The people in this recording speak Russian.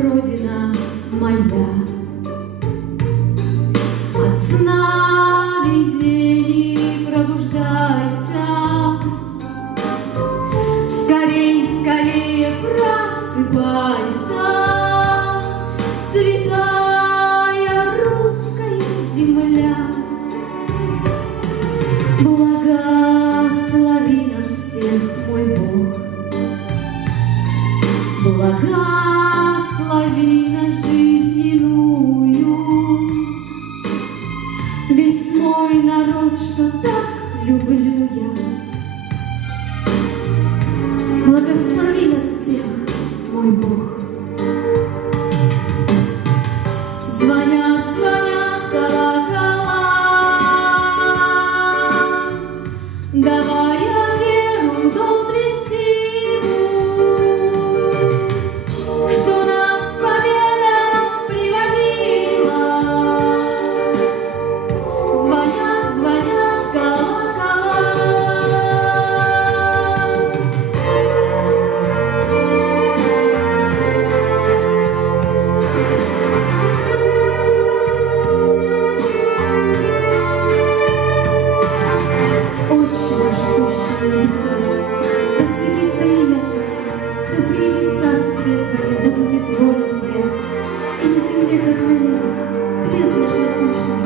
Родина моя. От сна видений пробуждайся, скорей, скорее просыпайся, святая русская земля. Благослови нас всех, мой Бог, благослови нас жизнь иную, весь мой народ, что так люблю я. Благослови нас всех, мой Бог. Звонят, звонят колокола, давая веру в дом трясину, что нас победа приводила. Звонят, звонят колокола. Отче наш, сущий на небесах, да светится имя Твое, да придет царствие Твое, да будет воля Твоя, и на земле, как на небе. Хлеб наш насущный